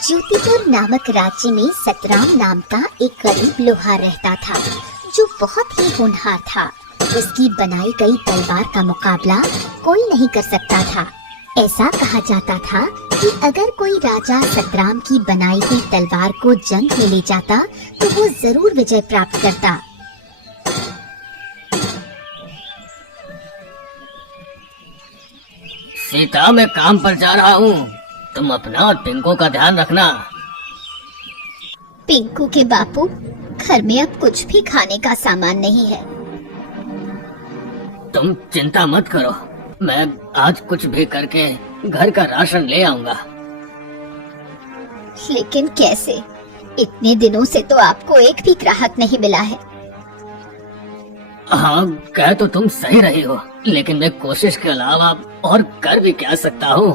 ज्योतिपुर नामक राज्य में सतराम नाम का एक गरीब लोहार रहता था, जो बहुत ही होनहार था। उसकी बनाई गई तलवार का मुकाबला कोई नहीं कर सकता था। ऐसा कहा जाता था कि अगर कोई राजा सतराम की बनाई हुई तलवार को जंग में ले जाता तो वो जरूर विजय प्राप्त करता। सीता, मैं काम पर जा रहा हूँ, तुम अपना और पिंकू का ध्यान रखना। पिंकू के बापू, घर में अब कुछ भी खाने का सामान नहीं है। तुम चिंता मत करो, मैं आज कुछ भी करके घर का राशन ले आऊंगा। लेकिन कैसे? इतने दिनों से तो आपको एक भी ग्राहक नहीं मिला है। हाँ, कह तो तुम सही रही हो, लेकिन मैं कोशिश के अलावा और कर भी क्या सकता हूँ।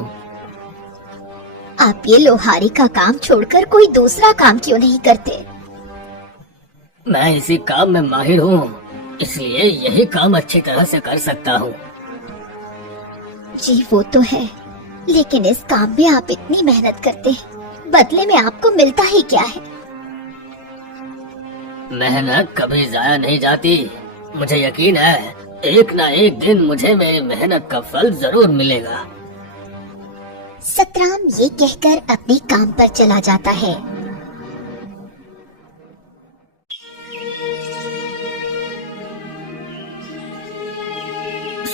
आप ये लोहारी का काम छोड़कर कोई दूसरा काम क्यों नहीं करते? मैं इसी काम में माहिर हूँ, इसलिए यही काम अच्छी तरह से कर सकता हूँ। जी वो तो है, लेकिन इस काम में आप इतनी मेहनत करते हैं, बदले में आपको मिलता ही क्या है? मेहनत कभी जाया नहीं जाती। मुझे यकीन है एक ना एक दिन मुझे मेरी मेहनत का फल जरूर मिलेगा। सतराम ये कहकर अपने काम पर चला जाता है।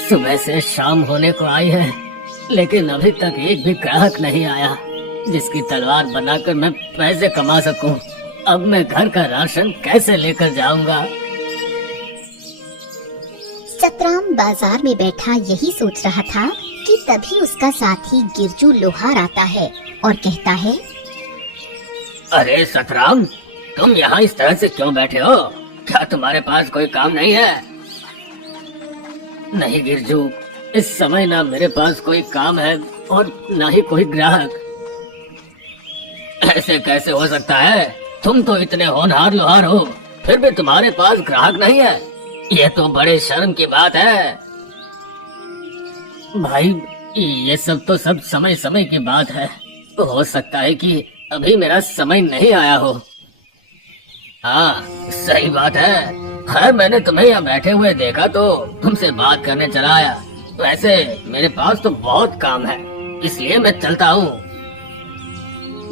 सुबह से शाम होने को आई है, लेकिन अभी तक एक भी ग्राहक नहीं आया जिसकी तलवार बनाकर मैं पैसे कमा सकूं। अब मैं घर का राशन कैसे लेकर जाऊंगा? सतराम बाजार में बैठा यही सोच रहा था कि तभी उसका साथी गिरजू लोहार आता है और कहता है, अरे सतराम, तुम यहाँ इस तरह से क्यों बैठे हो? क्या तुम्हारे पास कोई काम नहीं है? नहीं गिरजू, इस समय ना मेरे पास कोई काम है और ना ही कोई ग्राहक। ऐसे कैसे हो सकता है? तुम तो इतने होनहार लोहार हो, फिर भी तुम्हारे पास ग्राहक नहीं है। ये तो बड़े शर्म की बात है। भाई, ये सब तो सब समय समय की बात है। हो सकता है कि अभी मेरा समय नहीं आया हो। हाँ, सही बात है। खैर, मैंने तुम्हें यहाँ बैठे हुए देखा तो तुमसे बात करने चला आया। वैसे मेरे पास तो बहुत काम है, इसलिए मैं चलता हूँ।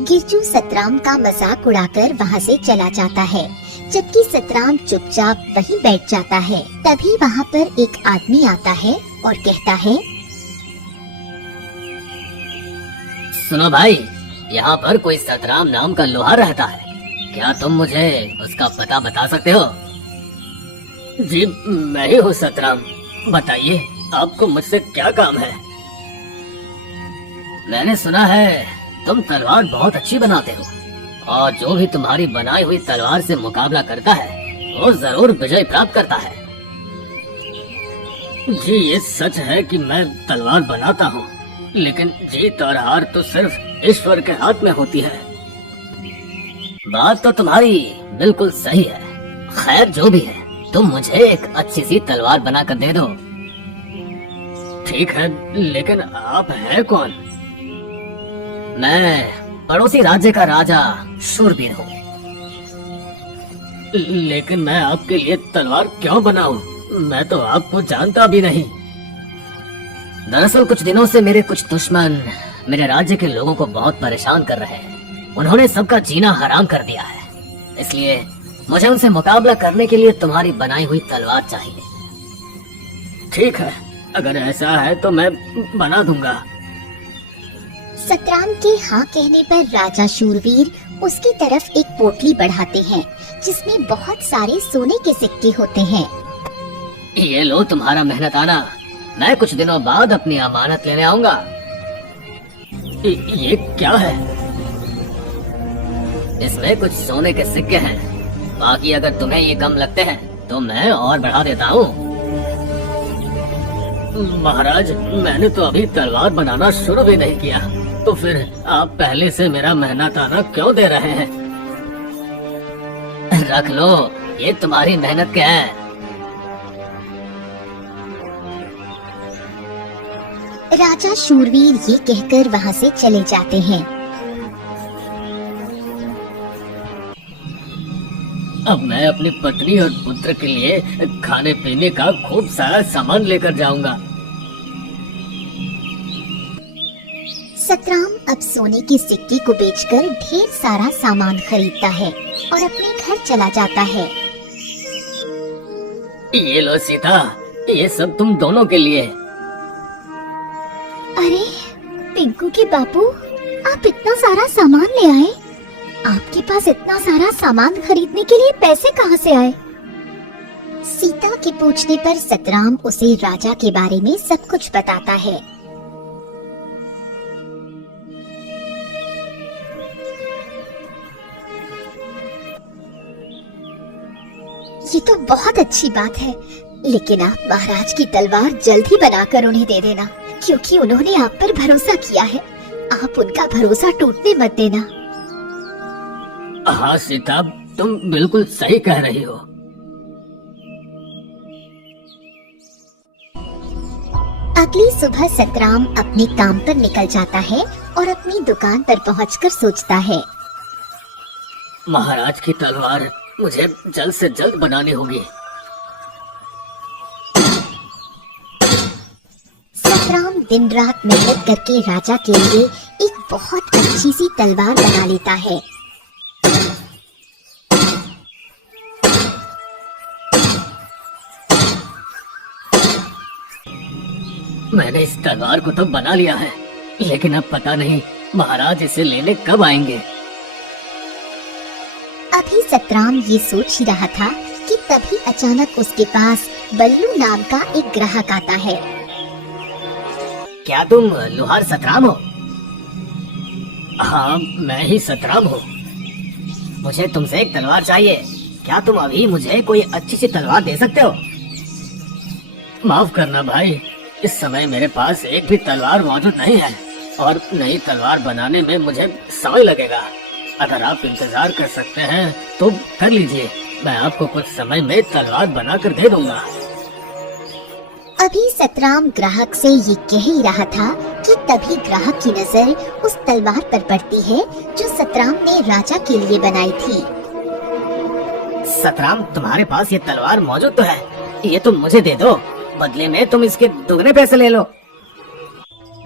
गिरजू सतराम का मजाक उड़ाकर वहाँ से चला जाता है, जबकि सतराम चुपचाप वहीं बैठ जाता है। तभी वहाँ पर एक आदमी आता है और कहता है, सुनो भाई, यहाँ पर कोई सतराम नाम का लोहार रहता है, क्या तुम मुझे उसका पता बता सकते हो? जी, मैं ही हूँ सतराम। बताइए, आपको मुझसे क्या काम है? मैंने सुना है तुम तलवार बहुत अच्छी बनाते हो, और जो भी तुम्हारी बनाई हुई तलवार से मुकाबला करता है वो जरूर विजय प्राप्त करता है। जी, ये सच है कि मैं तलवार बनाता हूँ, लेकिन जीत और हार तो सिर्फ ईश्वर के हाथ में होती है। बात तो तुम्हारी बिल्कुल सही है। खैर, जो भी है, तुम मुझे एक अच्छी सी तलवार बना कर दे दो। ठीक है, लेकिन आप हैं कौन? मैं पड़ोसी राज्य का राजा शूरवीर हूँ। लेकिन मैं आपके लिए तलवार क्यों बनाऊं? मैं तो आपको जानता भी नहीं। दरअसल कुछ दिनों से मेरे कुछ दुश्मन मेरे राज्य के लोगों को बहुत परेशान कर रहे हैं। उन्होंने सबका जीना हराम कर दिया है, इसलिए मुझे उनसे मुकाबला करने के लिए तुम्हारी बनाई हुई तलवार चाहिए। ठीक है, अगर ऐसा है तो मैं बना दूंगा। सतराम के हाँ कहने पर राजा शूरवीर उसकी तरफ एक पोटली बढ़ाते हैं, जिसमें बहुत सारे सोने के सिक्के होते हैं। ये लो तुम्हारा मेहनताना, मैं कुछ दिनों बाद अपनी अमानत लेने आऊंगा। ये क्या है? इसमें कुछ सोने के सिक्के हैं, बाकी अगर तुम्हें ये कम लगते हैं तो मैं और बढ़ा देता हूँ। महाराज, मैंने तो अभी तलवार बनाना शुरू भी नहीं किया, तो फिर आप पहले से मेरा मेहनताना क्यों दे रहे हैं? रख लो, ये तुम्हारी मेहनत के हैं। राजा शूरवीर ये कहकर वहाँ से चले जाते हैं। अब मैं अपनी पत्नी और पुत्र के लिए खाने पीने का खूब सारा सामान लेकर जाऊंगा। सतराम अब सोने के सिक्के को बेचकर ढेर सारा सामान खरीदता है और अपने घर चला जाता है। ये लो सीता, ये सब तुम दोनों के लिए। अरे पिंकू के बापू, आप इतना सारा सामान ले आए? आपके पास इतना सारा सामान खरीदने के लिए पैसे कहाँ से आए? सीता के पूछने पर सतराम उसे राजा के बारे में सब कुछ बताता है। ये तो बहुत अच्छी बात है, लेकिन आप महाराज की तलवार जल्द ही बनाकर उन्हें दे देना, क्योंकि उन्होंने आप पर भरोसा किया है। आप उनका भरोसा टूटने मत देना। हाँ सीता, तुम बिल्कुल सही कह रही हो। अगली सुबह सतराम अपने काम पर निकल जाता है और अपनी दुकान पर पहुंचकर सोचता है, महाराज की तलवार मुझे जल्द से जल्द बनानी होगी। सतराम दिन रात मेहनत करके राजा के लिए एक बहुत अच्छी सी तलवार बना लेता है। मैंने इस तलवार को तो बना लिया है, लेकिन अब पता नहीं महाराज इसे लेने कब आएंगे। अभी सतराम ये सोच ही रहा था कि तभी अचानक उसके पास बल्लू नाम का एक ग्राहक आता है। क्या तुम लोहार सतराम हो? हाँ, मैं ही सतराम हूँ। मुझे तुमसे एक तलवार चाहिए। क्या तुम अभी मुझे कोई अच्छी सी तलवार दे सकते हो? माफ करना भाई, इस समय मेरे पास एक भी तलवार मौजूद नहीं है और नई तलवार बनाने में मुझे समय लगेगा। अगर आप इंतजार कर सकते हैं तो कर लीजिए, मैं आपको कुछ समय में तलवार बनाकर दे दूंगा। अभी सतराम ग्राहक से ये कह ही रहा था कि तभी ग्राहक की नजर उस तलवार पर पड़ती है जो सतराम ने राजा के लिए बनाई थी। सतराम, तुम्हारे पास ये तलवार मौजूद तो है, ये तुम मुझे दे दो, बदले में तुम इसके दुगने पैसे ले लो।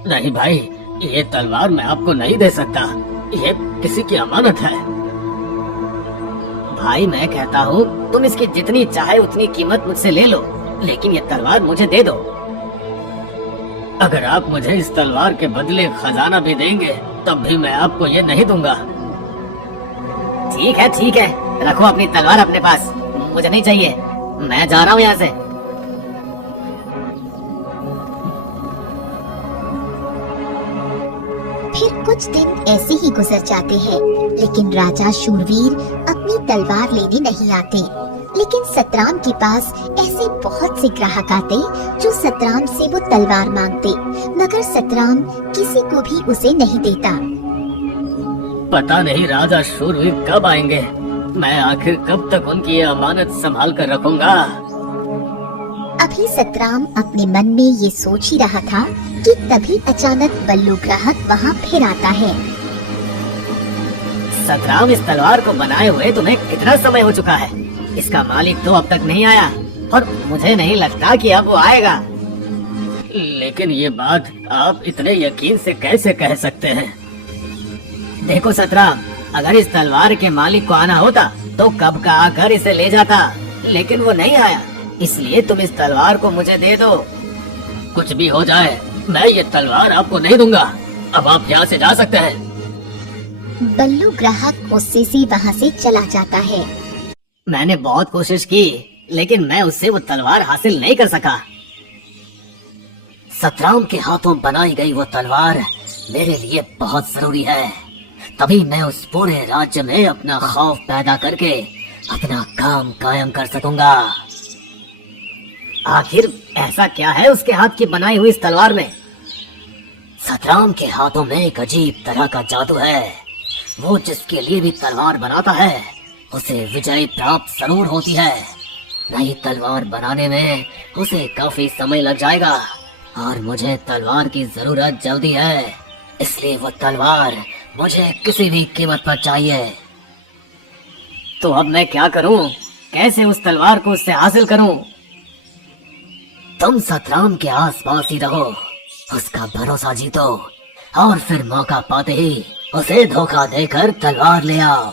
नहीं भाई, ये तलवार मैं आपको नहीं दे सकता, ये किसी की अमानत है। भाई मैं कहता हूँ तुम इसकी जितनी चाहे उतनी कीमत मुझसे ले लो, लेकिन ये तलवार मुझे दे दो। अगर आप मुझे इस तलवार के बदले खजाना भी देंगे तब भी मैं आपको ये नहीं दूंगा। ठीक है, रखो अपनी तलवार अपने पास, मुझे नहीं चाहिए, मैं जा रहा हूँ यहाँ से। फिर कुछ दिन ऐसे ही गुजर जाते हैं, लेकिन राजा शूरवीर अपनी तलवार लेने नहीं आते। लेकिन सतराम के पास ऐसे बहुत से ग्राहक आते जो सतराम से वो तलवार मांगते, मगर सतराम किसी को भी उसे नहीं देता। पता नहीं राजा शूरवीर कब आएंगे, मैं आखिर कब तक उनकी ये अमानत संभाल कर रखूंगा। अभी सतराम अपने मन में ये सोच ही रहा था कि तभी अचानक बल्लू ग्राहक वहाँ फिर आता है। सतराम, इस तलवार को बनाए हुए तुम्हें कितना समय हो चुका है? इसका मालिक तो अब तक नहीं आया और मुझे नहीं लगता कि अब वो आएगा। लेकिन ये बात आप इतने यकीन से कैसे कह सकते हैं? देखो सतराम, अगर इस तलवार के मालिक को आना होता तो कब का आकर इसे ले जाता, लेकिन वो नहीं आया, इसलिए तुम इस तलवार को मुझे दे दो। कुछ भी हो जाए, मैं ये तलवार आपको नहीं दूंगा। अब आप यहाँ से जा सकते हैं। बल्लू ग्राहक गुस्से से वहाँ से चला जाता है। मैंने बहुत कोशिश की, लेकिन मैं उससे वो तलवार हासिल नहीं कर सका। सतराम के हाथों बनाई गई वो तलवार मेरे लिए बहुत जरूरी है, तभी मैं उस पूरे राज्य में अपना खौफ पैदा करके अपना काम कायम कर सकूंगा। आखिर ऐसा क्या है उसके हाथ की बनाई हुई इस तलवार में? सतराम के हाथों में एक अजीब तरह का जादू है। वो जिसके लिए भी तलवार बनाता है उसे विजय प्राप्त जरूर होती है। नई तलवार बनाने में उसे काफी समय लग जाएगा और मुझे तलवार की जरूरत जल्दी है, इसलिए वो तलवार मुझे किसी भी कीमत पर चाहिए। तो अब मैं क्या करूं? कैसे उस तलवार को उससे हासिल करूं? तुम सतराम के आसपास ही रहो, उसका भरोसा जीतो और फिर मौका पाते ही उसे धोखा देकर तलवार ले आओ।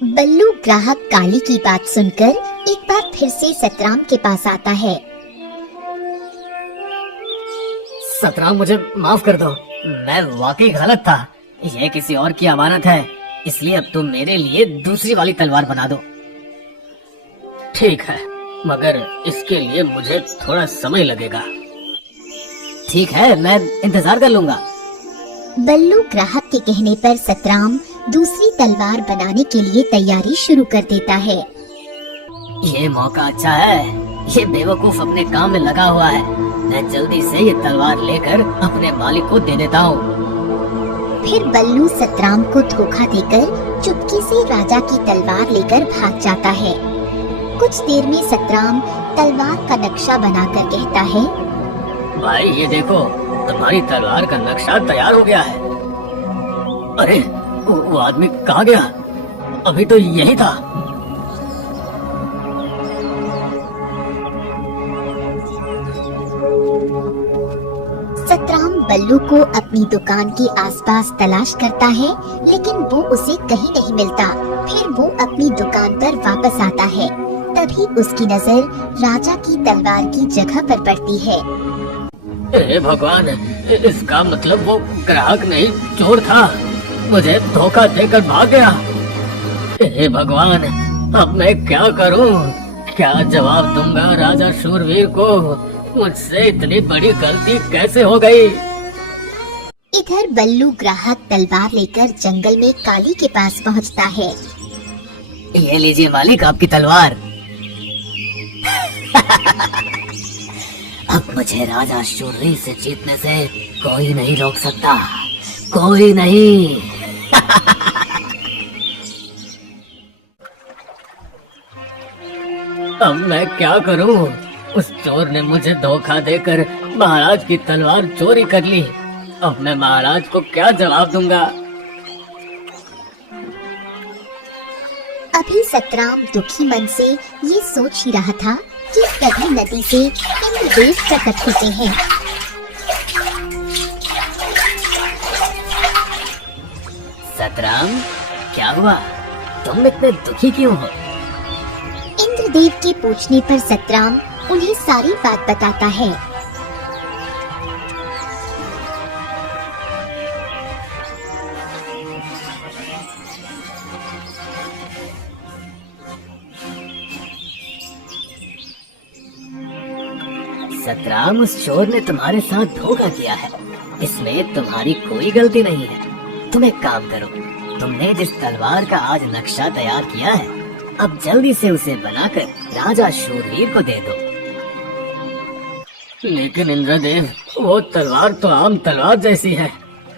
बल्लू ग्राहक काली की बात सुनकर एक बार फिर से सतराम के पास आता है। सतराम, मुझे माफ कर दो, मैं वाकई गलत था। यह किसी और की अमानत है, इसलिए अब तुम मेरे लिए दूसरी वाली तलवार बना दो। ठीक है, मगर इसके लिए मुझे थोड़ा समय लगेगा। ठीक है, मैं इंतजार कर लूंगा। बल्लू ग्राहक के कहने पर सतराम दूसरी तलवार बनाने के लिए तैयारी शुरू कर देता है। ये मौका अच्छा है, ये बेवकूफ अपने काम में लगा हुआ है। मैं जल्दी से ये तलवार लेकर अपने मालिक को दे देता हूँ। फिर बल्लू सतराम को धोखा देकर चुपके से राजा की तलवार लेकर भाग जाता है। कुछ देर में सतराम तलवार का नक्शा बनाकर कहता है, भाई ये देखो, तुम्हारी तलवार का नक्शा तैयार हो गया है। अरे वो आदमी कहाँ गया? अभी तो यही था। सतराम बल्लू को अपनी दुकान के आसपास तलाश करता है, लेकिन वो उसे कहीं नहीं मिलता। फिर वो अपनी दुकान पर वापस आता है। तभी उसकी नजर राजा की तलवार की जगह पर पड़ती है। हे भगवान, इसका मतलब वो ग्राहक नहीं चोर था, मुझे धोखा देकर भाग गया। हे भगवान, अब मैं क्या करूं? क्या जवाब दूंगा राजा शूरवीर को? मुझसे इतनी बड़ी गलती कैसे हो गई? इधर बल्लू ग्राहक तलवार लेकर जंगल में काली के पास पहुंचता है। ये लीजिए मालिक, आपकी तलवार। अब मुझे राजा शूरवीर से जीतने से कोई नहीं रोक सकता, कोई नहीं। अब मैं क्या करूं? उस चोर ने मुझे धोखा देकर महाराज की तलवार चोरी कर ली। अब मैं महाराज को क्या जवाब दूंगा? अभी सतराम दुखी मन से ये सोच ही रहा था कि तभी नदी से इंद्रदेव प्रकट होते हैं। सतराम, क्या हुआ? तुम इतने दुखी क्यों हो? इंद्रदेव के पूछने पर सतराम उन्हें सारी बात बताता है। सतराम, उस चोर ने तुम्हारे साथ धोखा किया है, इसमें तुम्हारी कोई गलती नहीं है। तुम एक काम करो, तुमने जिस तलवार का आज नक्शा तैयार किया है, अब जल्दी से उसे बनाकर राजा शूरवीर को दे दो। लेकिन इंद्रदेव, वो तलवार तो आम तलवार जैसी है,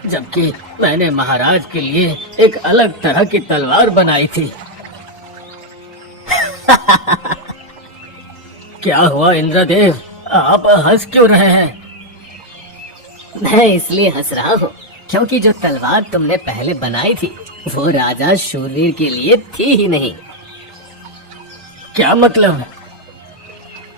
जबकि मैंने महाराज के लिए एक अलग तरह की तलवार बनाई थी। क्या हुआ इंद्रदेव, आप हंस क्यों रहे हैं? मैं इसलिए हंस रहा हूँ क्योंकि जो तलवार तुमने पहले बनाई थी वो राजा शूरवीर के लिए थी ही नहीं। क्या मतलब?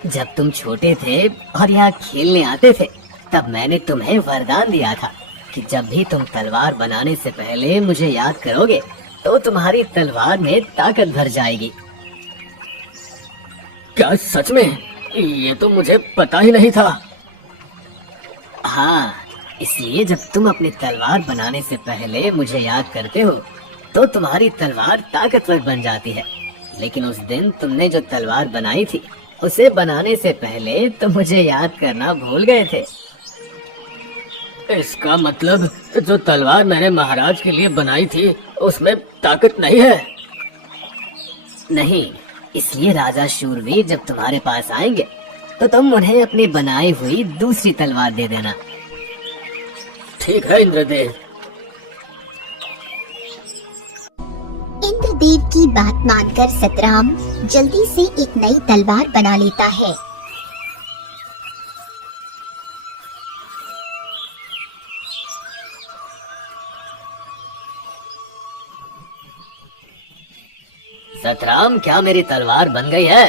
जब तुम छोटे थे और यहाँ खेलने आते थे, तब मैंने तुम्हें वरदान दिया था कि जब भी तुम तलवार बनाने से पहले मुझे याद करोगे तो तुम्हारी तलवार में ताकत भर जाएगी। क्या सच में? ये तो मुझे पता ही नहीं था। हाँ, इसलिए जब तुम अपनी तलवार बनाने से पहले मुझे याद करते हो तो तुम्हारी तलवार ताकतवर बन जाती है। लेकिन उस दिन तुमने जो तलवार बनाई थी, उसे बनाने से पहले तुम मुझे याद करना भूल गए थे। इसका मतलब जो तलवार मैंने महाराज के लिए बनाई थी उसमें ताकत नहीं है? नहीं, इसलिए राजा शूरवीर जब तुम्हारे पास आएंगे तो तुम उन्हें अपनी बनाई हुई दूसरी तलवार दे देना। ठीक है इंद्रदेव। इंद्रदेव की की बात मानकर सतराम जल्दी से एक नई तलवार बना लेता है। सतराम, क्या मेरी तलवार बन गई है?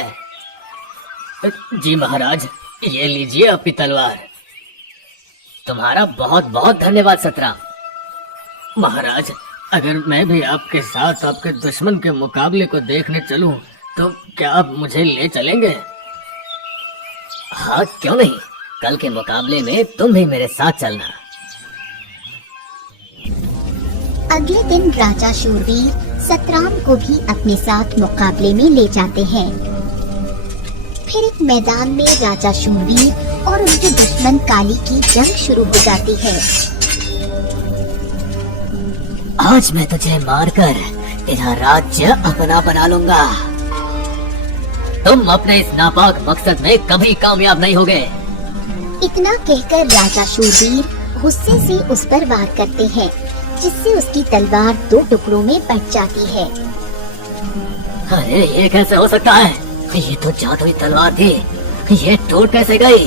जी महाराज, ये लीजिए आपकी तलवार। तुम्हारा बहुत बहुत धन्यवाद सतराम। महाराज, अगर मैं भी आपके साथ आपके दुश्मन के मुकाबले को देखने चलूं, तो क्या आप मुझे ले चलेंगे? हाँ, क्यों नहीं। कल के मुकाबले में तुम भी मेरे साथ चलना। अगले दिन राजा शूरवीर सतराम को भी अपने साथ मुकाबले में ले जाते हैं। फिर एक मैदान में राजा शूरवीर और उनके दुश्मन काली की जंग शुरू हो जाती है। आज मैं तुझे मारकर तेरा राज्य अपना बना लूंगा। तुम अपने इस नापाक मकसद में कभी कामयाब नहीं होगे। इतना कहकर राजा शूरवीर गुस्से से उस पर वार करते हैं, जिससे उसकी तलवार 2 टुकड़ों में बट जाती है। अरे ये कैसे हो सकता है? ये तो जादुई तलवार थी, ये टूट कैसे गई?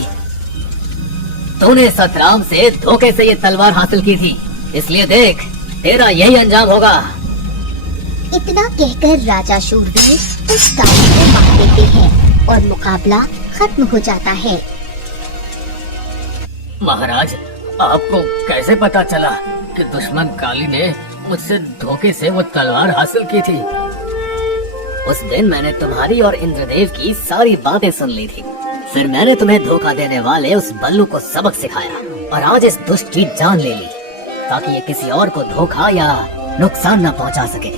तूने सतराम से धोखे से ये तलवार हासिल की थी, इसलिए देख तेरा यही अंजाम होगा। इतना कहकर राजा शूरवीर उस काली को मार देते हैं और मुकाबला खत्म हो जाता है। महाराज, आपको कैसे पता चला कि दुश्मन काली ने मुझसे धोखे से वो तलवार हासिल की थी? उस दिन मैंने तुम्हारी और इंद्रदेव की सारी बातें सुन ली थी। फिर मैंने तुम्हें धोखा देने वाले उस बल्लू को सबक सिखाया और आज इस दुष्ट की जान ले ली, ताकि ये किसी और को धोखा या नुकसान न पहुंचा सके।